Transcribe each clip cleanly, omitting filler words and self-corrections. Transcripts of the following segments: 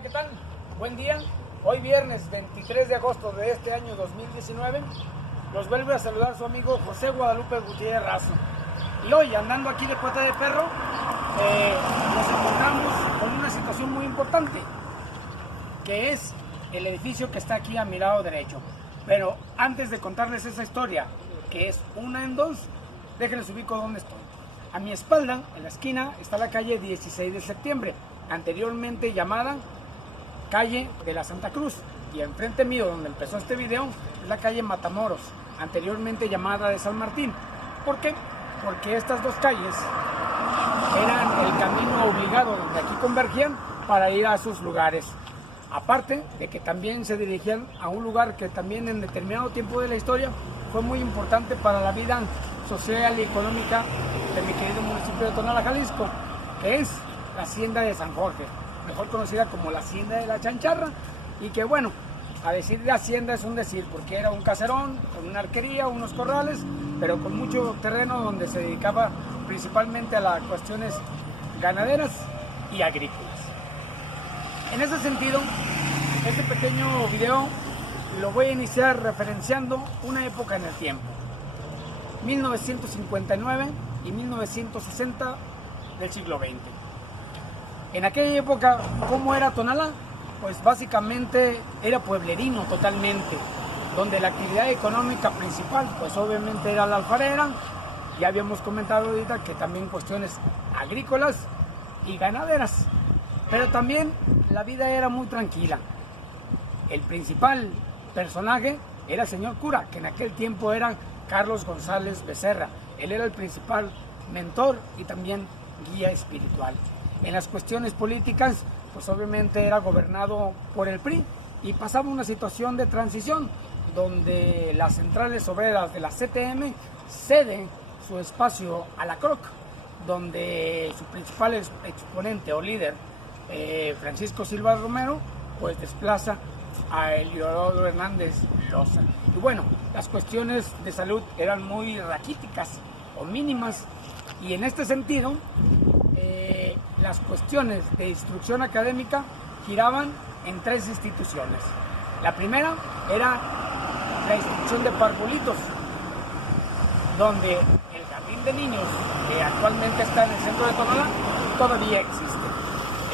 Hola, ¿qué tal? Buen día. Hoy viernes 23 de agosto de este año 2019 los vuelve a saludar su amigo José Guadalupe Gutiérrez Razo. Y hoy, andando aquí de Puerta de Perro, nos encontramos con una situación muy importante, que es el edificio que está aquí a mi lado derecho. Pero antes de contarles esa historia, que es una en dos, déjenles ubico dónde estoy. A mi espalda, en la esquina, está la calle 16 de septiembre, anteriormente llamada calle de la Santa Cruz, y enfrente mío, donde empezó este video, es la calle Matamoros, anteriormente llamada de San Martín. ¿Por qué? Porque estas dos calles eran el camino obligado donde aquí convergían para ir a sus lugares. Aparte de que también se dirigían a un lugar que también en determinado tiempo de la historia fue muy importante para la vida social y económica de mi querido municipio de Tonalá, Jalisco, que es la Hacienda de San Jorge, mejor conocida como la Hacienda de la Chancharra, y que bueno, a decir de hacienda es un decir, porque era un caserón con una arquería, unos corrales, pero con mucho terreno donde se dedicaba principalmente a las cuestiones ganaderas y agrícolas. En ese sentido, este pequeño video lo voy a iniciar referenciando una época en el tiempo, 1959 y 1960 del siglo XX. En aquella época, ¿cómo era Tonalá? Pues básicamente era pueblerino totalmente, donde la actividad económica principal, pues obviamente era la alfarera. Ya habíamos comentado ahorita que también cuestiones agrícolas y ganaderas, pero también la vida era muy tranquila. El principal personaje era el señor cura, que en aquel tiempo era Carlos González Becerra. Él era el principal mentor y también guía espiritual. En las cuestiones políticas, pues obviamente era gobernado por el PRI y pasaba una situación de transición donde las centrales obreras de la CTM ceden su espacio a la CROC, donde su principal exponente o líder, Francisco Silva Romero, pues desplaza a Eliodoro Hernández Loza. Y bueno, las cuestiones de salud eran muy raquíticas o mínimas, y en este sentido las cuestiones de instrucción académica giraban en tres instituciones. La primera era la institución de Parvulitos, donde el jardín de niños, que actualmente está en el centro de Tonalá, todavía existe.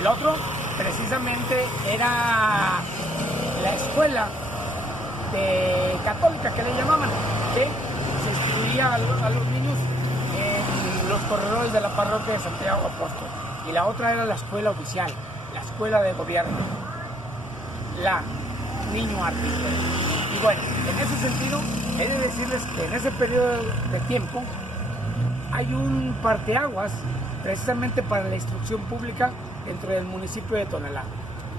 El otro, precisamente, era la escuela católica, que le llamaban, que se instruía a los niños en los corredores de la parroquia de Santiago Apóstol. Y la otra era la escuela oficial, la escuela de gobierno, la Niño Artillero. Y bueno, en ese sentido, he de decirles que en ese periodo de tiempo hay un parteaguas precisamente para la instrucción pública dentro del municipio de Tonalá.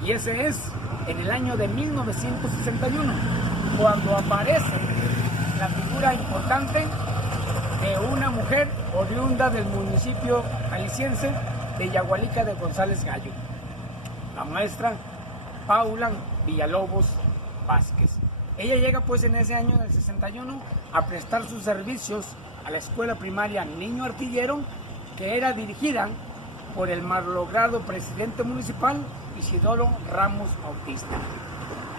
Y ese es en el año de 1961, cuando aparece la figura importante de una mujer oriunda del municipio jalisciense de Yagualica de González Gallo, la maestra Paula Villalobos Vázquez. Ella llega pues en ese año del 61 a prestar sus servicios a la escuela primaria Niño Artillero, que era dirigida por el malogrado presidente municipal Isidoro Ramos Bautista.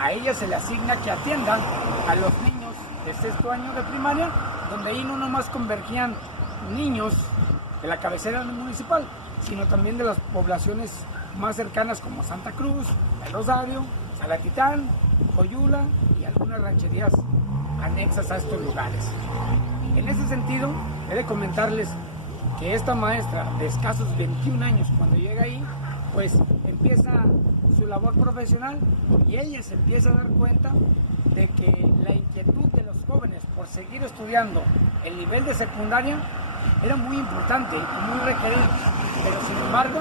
A ella se le asigna que atienda a los niños de sexto año de primaria, donde ahí no nomás convergían niños de la cabecera municipal, sino también de las poblaciones más cercanas como Santa Cruz, El Rosario, Salatitán, Coyula y algunas rancherías anexas a estos lugares. En ese sentido, he de comentarles que esta maestra de escasos 21 años, cuando llega ahí, pues empieza su labor profesional, y ella se empieza a dar cuenta de que la inquietud de los jóvenes por seguir estudiando el nivel de secundaria era muy importante y muy requerido, pero sin embargo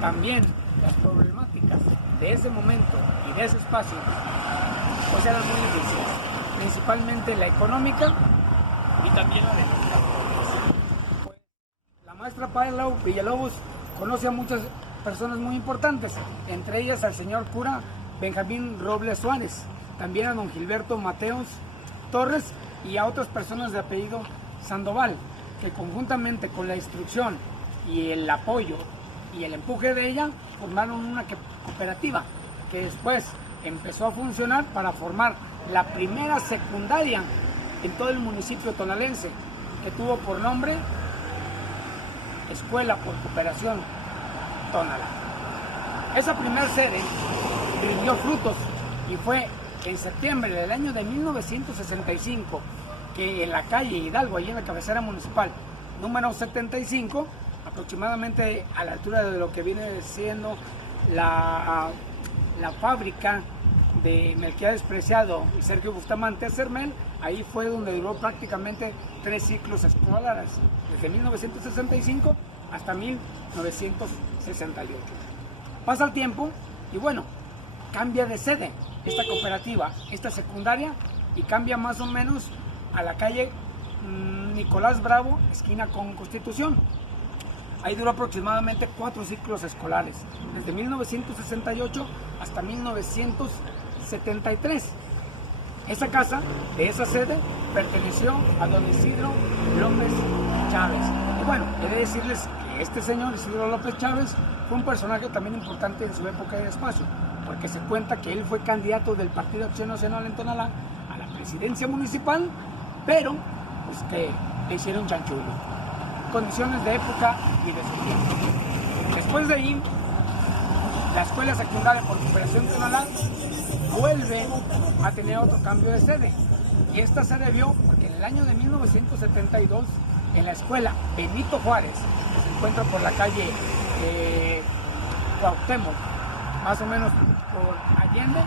también las problemáticas de ese momento y de ese espacio pues eran muy difíciles, principalmente la económica y también la de los pues, la maestra Paula Villalobos conoce a muchas personas muy importantes, entre ellas al señor cura Benjamín Robles Suárez, también a don Gilberto Mateos Torres y a otras personas de apellido Sandoval, que conjuntamente con la instrucción y el apoyo y el empuje de ella formaron una cooperativa que después empezó a funcionar para formar la primera secundaria en todo el municipio tonalense, que tuvo por nombre Escuela por Cooperación Tonalá. Esa primera sede rindió frutos y fue en septiembre del año de 1965 que en la calle Hidalgo, allí en la cabecera municipal número 75, aproximadamente a la altura de lo que viene siendo la fábrica de Melquiades Preciado y Sergio Bustamante Cermel, ahí fue donde duró prácticamente 3 ciclos escolares, desde 1965 hasta 1968. Pasa el tiempo y bueno, cambia de sede esta cooperativa, esta secundaria, y cambia más o menos a la calle Nicolás Bravo, esquina con Constitución. Ahí duró aproximadamente 4 ciclos escolares, desde 1968 hasta 1973. Esa casa, de esa sede, perteneció a don Isidro López Chávez. Y bueno, he de decirles que este señor Isidro López Chávez fue un personaje también importante en su época de espacio, porque se cuenta que él fue candidato del Partido Acción Nacional en Tonalá a la presidencia municipal, pero pues que le hicieron chanchullo. Condiciones de época y de su tiempo. Después de ahí, la escuela secundaria por Cooperación Tonalá vuelve a tener otro cambio de sede. Y esta se debió porque en el año de 1972, en la escuela Benito Juárez, que se encuentra por la calle Cuauhtémoc, más o menos por Allende,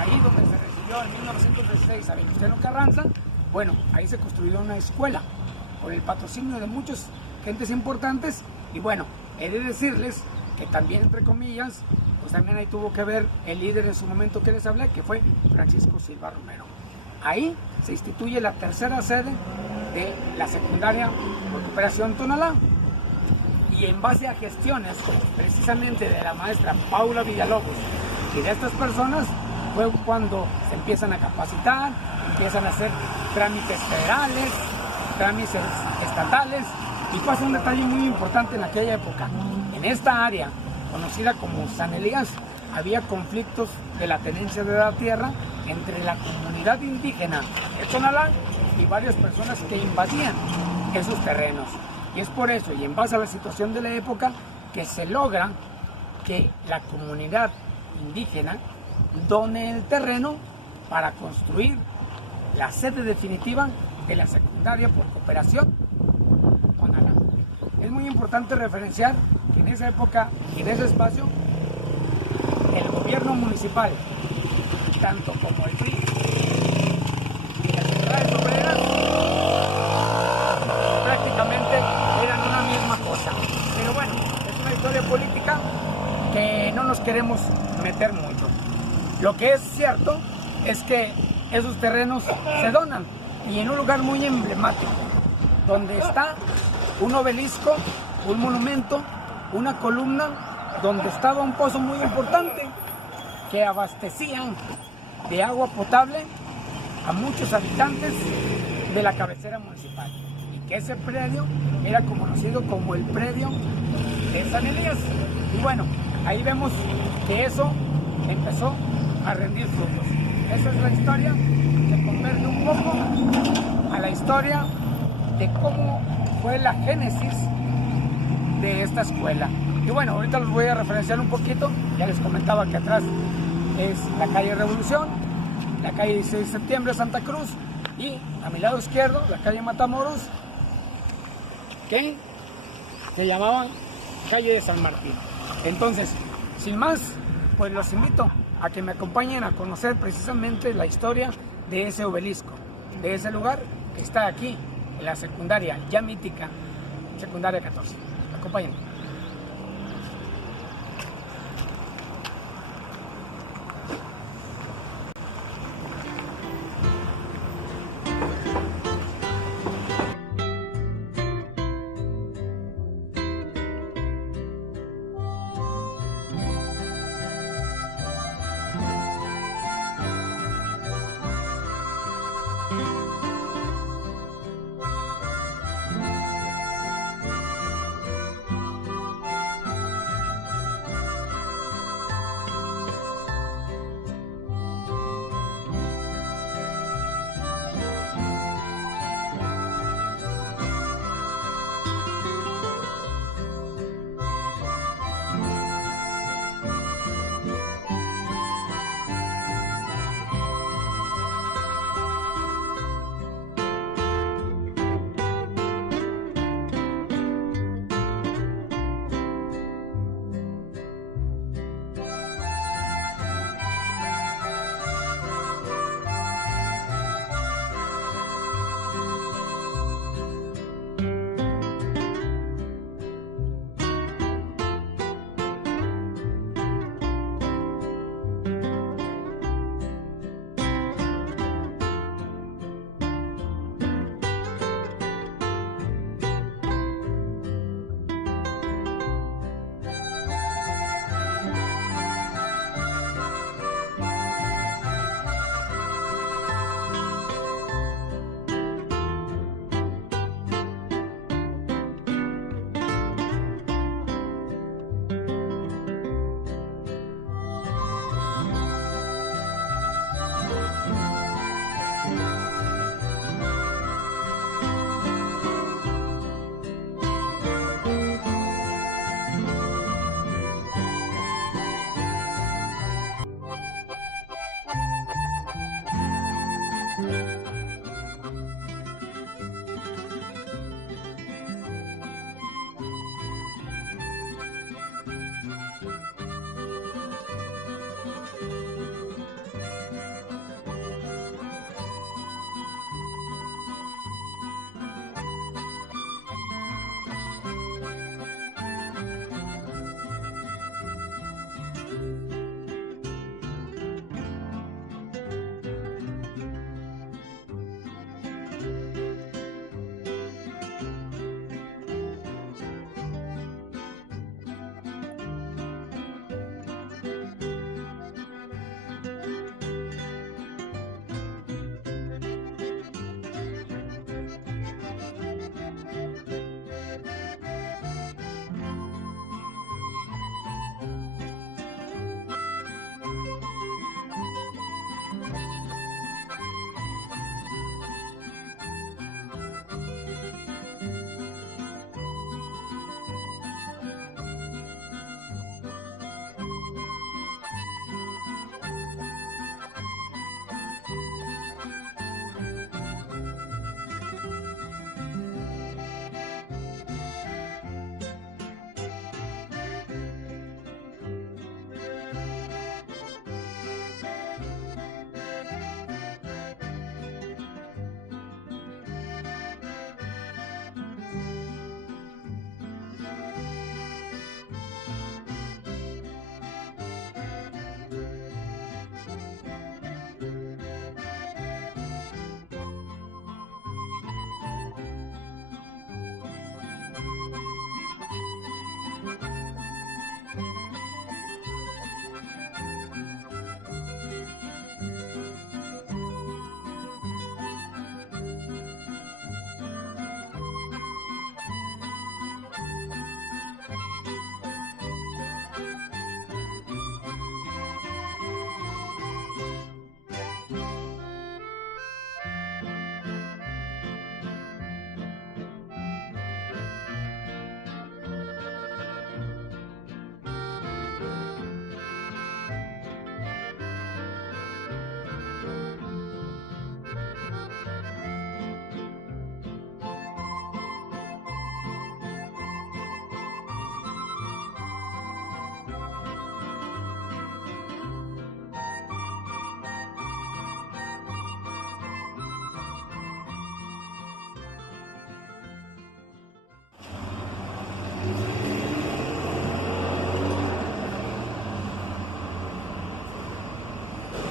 ahí donde se recibió en 1916 a Venustiano Carranza, bueno, ahí se construyó una escuela con el patrocinio de muchas gentes importantes. Y bueno, he de decirles que también, entre comillas, pues también ahí tuvo que ver el líder en su momento que les hablé, que fue Francisco Silva Romero. Ahí se instituye la tercera sede de la secundaria por Cooperación Tonalá. Y en base a gestiones precisamente de la maestra Paula Villalobos y de estas personas, fue cuando se empiezan a capacitar, empiezan a hacer trámites federales, trámites estatales. Y pasa un detalle muy importante en aquella época. En esta área, conocida como San Elías, había conflictos de la tenencia de la tierra entre la comunidad indígena de Tonalá y varias personas que invadían esos terrenos. Y es por eso, y en base a la situación de la época, que se logra que la comunidad indígena done el terreno para construir la sede definitiva de la secundaria por Cooperación Tonalá. Es muy importante referenciar que en esa época y en ese espacio, el gobierno municipal, tanto como el PRI y las centrales obreras, prácticamente eran una misma cosa. Pero bueno, es una historia política que no nos queremos meter mucho. Lo que es cierto es que esos terrenos se donan, y en un lugar muy emblemático, donde está un obelisco, un monumento, una columna, donde estaba un pozo muy importante que abastecían de agua potable a muchos habitantes de la cabecera municipal, y que ese predio era conocido como el predio de San Elías. Y bueno, ahí vemos que eso empezó a rendir frutos. Esa es la historia que converge un poco a la historia de cómo fue la génesis de esta escuela. Y bueno, ahorita los voy a referenciar un poquito. Ya les comentaba que atrás es la calle Revolución, la calle 16 de septiembre, Santa Cruz, y a mi lado izquierdo la calle Matamoros, que se llamaba calle de San Martín. Entonces, sin más, pues los invito a que me acompañen a conocer precisamente la historia de ese obelisco, de ese lugar que está aquí en la secundaria ya mítica, secundaria 14. Acompáñenme.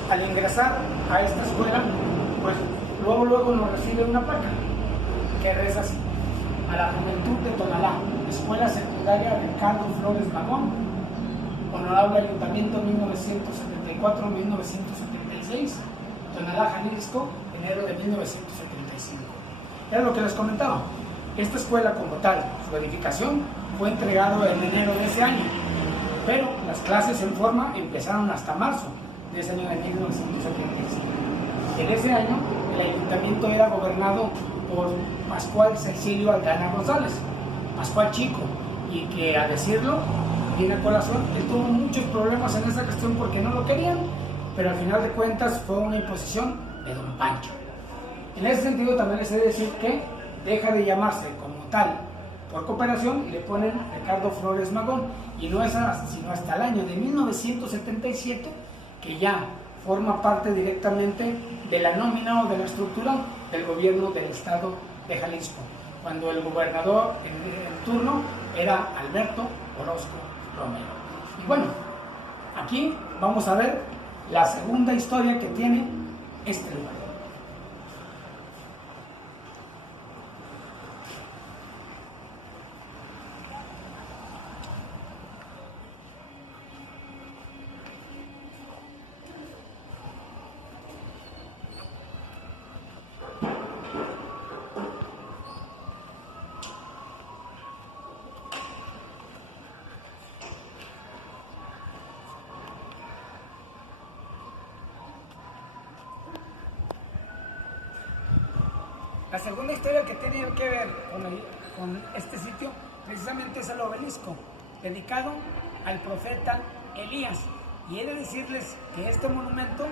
Al ingresar a esta escuela, pues luego nos recibe una placa que reza así: a la juventud de Tonalá, Escuela Secundaria Ricardo Flores Magón, Honorable Ayuntamiento 1974-1976, Tonalá, Jalisco, enero de 1975. Era lo que les comentaba. Esta escuela como tal, su edificación, fue entregado en enero de ese año, pero las clases en forma empezaron hasta marzo de ese año de 1975. En ese año, el ayuntamiento era gobernado por Pascual Cecilio Aldana González, Pascual Chico, y que, a decirlo, viene a colación, él tuvo muchos problemas en esa cuestión porque no lo querían, pero al final de cuentas fue una imposición de don Pancho. En ese sentido también les he de decir que deja de llamarse como tal por cooperación y le ponen Ricardo Flores Magón, y no es sino hasta el año de 1977 que ya forma parte directamente de la nómina o de la estructura del gobierno del estado de Jalisco, cuando el gobernador en turno era Alberto Orozco Romero. Y bueno, aquí vamos a ver la segunda historia que tiene este lugar. La segunda historia que tiene que ver con este sitio precisamente es el obelisco, dedicado al profeta Elías. Y he de decirles que este monumento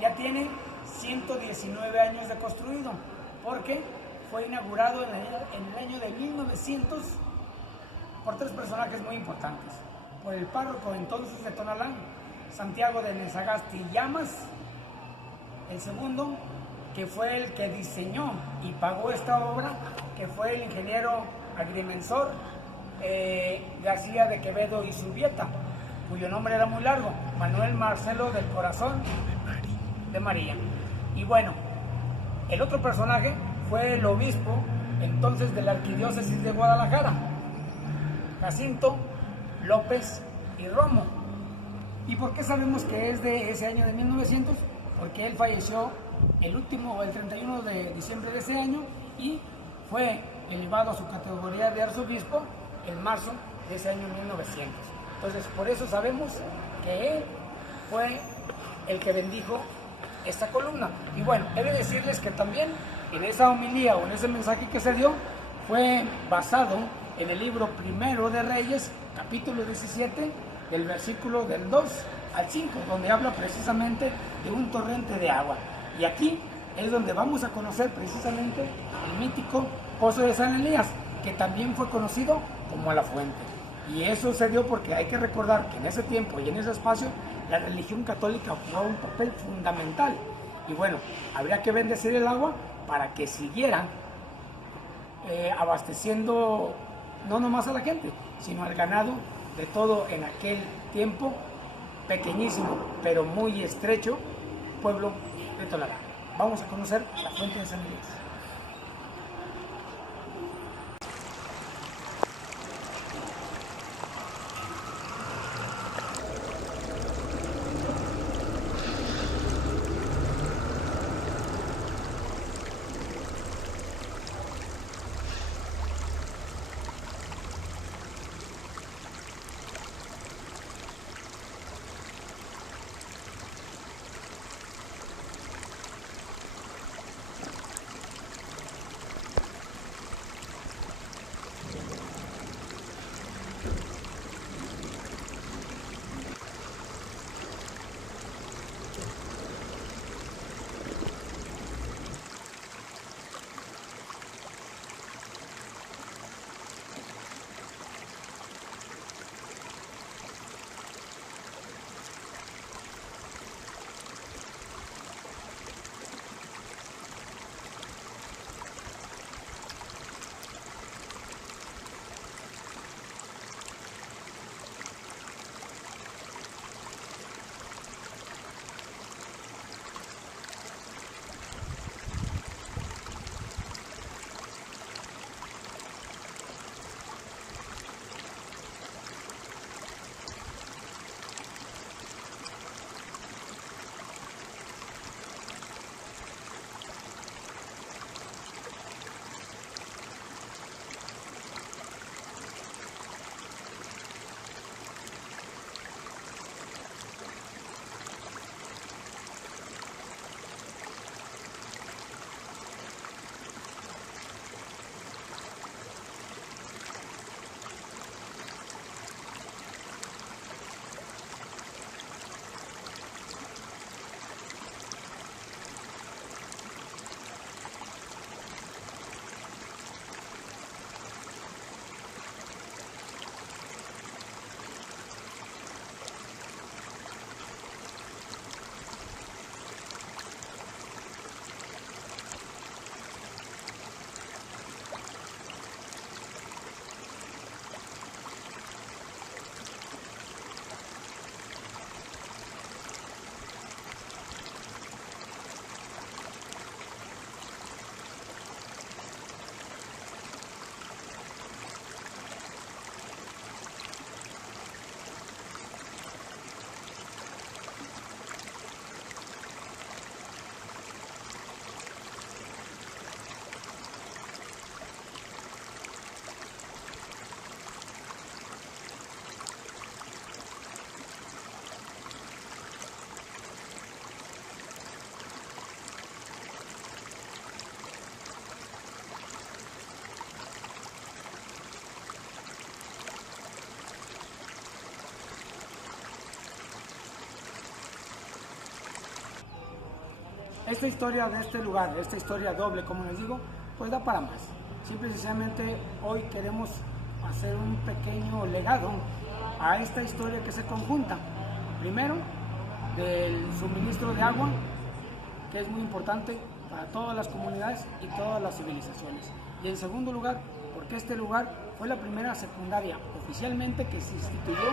ya tiene 119 años de construido, porque fue inaugurado en el año de 1900 por tres personajes muy importantes: por el párroco entonces de Tonalá, Santiago de Nesagasti Llamas; el segundo, que fue el que diseñó y pagó esta obra, que fue el ingeniero agrimensor García de Quevedo y Zurbieta, cuyo nombre era muy largo, Manuel Marcelo del Corazón de María. Y bueno, el otro personaje fue el obispo entonces de la arquidiócesis de Guadalajara, Jacinto López y Romo. ¿Y por qué sabemos que es de ese año de 1900? Porque él falleció el 31 de diciembre de ese año y fue elevado a su categoría de arzobispo en marzo de ese año 1900. Entonces, por eso sabemos que él fue el que bendijo esta columna. Y bueno, he de decirles que también en esa homilía o en ese mensaje que se dio fue basado en el libro Primero de Reyes, capítulo 17, del versículo del 2 al 5, donde habla precisamente de un torrente de agua. Y aquí es donde vamos a conocer precisamente el mítico Pozo de San Elías, que también fue conocido como La Fuente. Y eso se dio porque hay que recordar que en ese tiempo y en ese espacio la religión católica jugaba un papel fundamental. Y bueno, habría que bendecir el agua para que siguiera abasteciendo no nomás a la gente, sino al ganado de todo en aquel tiempo pequeñísimo, pero muy estrecho pueblo de Tonalá. Vamos a conocer la Fuente de San Elías. esta historia de este lugar, esta historia doble, como les digo, pues da para más. Simple y sencillamente hoy queremos hacer un pequeño legado a esta historia que se conjunta. Primero, del suministro de agua, que es muy importante para todas las comunidades y todas las civilizaciones. Y en segundo lugar, porque este lugar fue la primera secundaria oficialmente que se instituyó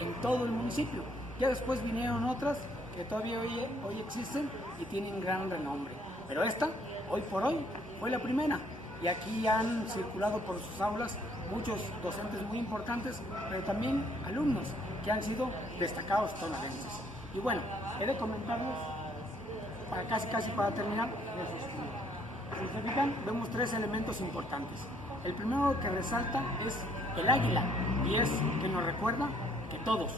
en todo el municipio. Ya después vinieron otras que todavía hoy existen y tienen gran renombre. Pero esta, hoy por hoy, fue la primera. Y aquí han circulado por sus aulas muchos docentes muy importantes, pero también alumnos que han sido destacados tonalenses. Y bueno, he de comentarles, para casi para terminar, si se fijan, vemos tres elementos importantes. El primero que resalta es el águila, y es que nos recuerda que todos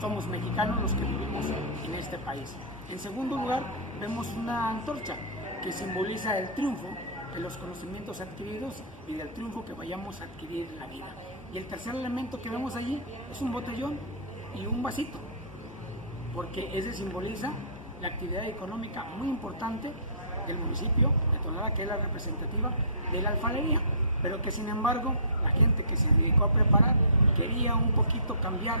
somos mexicanos los que vivimos en este país. En segundo lugar, vemos una antorcha que simboliza el triunfo de los conocimientos adquiridos y del triunfo que vayamos a adquirir en la vida. Y el tercer elemento que vemos allí es un botellón y un vasito, porque ese simboliza la actividad económica muy importante del municipio de Tonalá, que es la representativa de la alfarería, pero que sin embargo la gente que se dedicó a preparar quería un poquito cambiar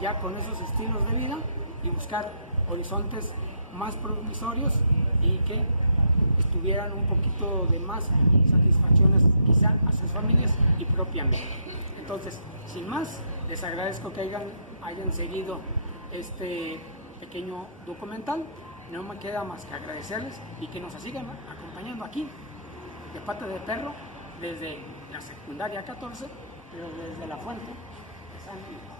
ya con esos estilos de vida y buscar horizontes más promisorios y que estuvieran un poquito de más satisfacciones quizá a sus familias y propiamente. Entonces, sin más, les agradezco que hayan seguido este pequeño documental. No me queda más que agradecerles y que nos sigan acompañando aquí de Pata de Perro desde la secundaria 14, pero desde la fuente de San Luis.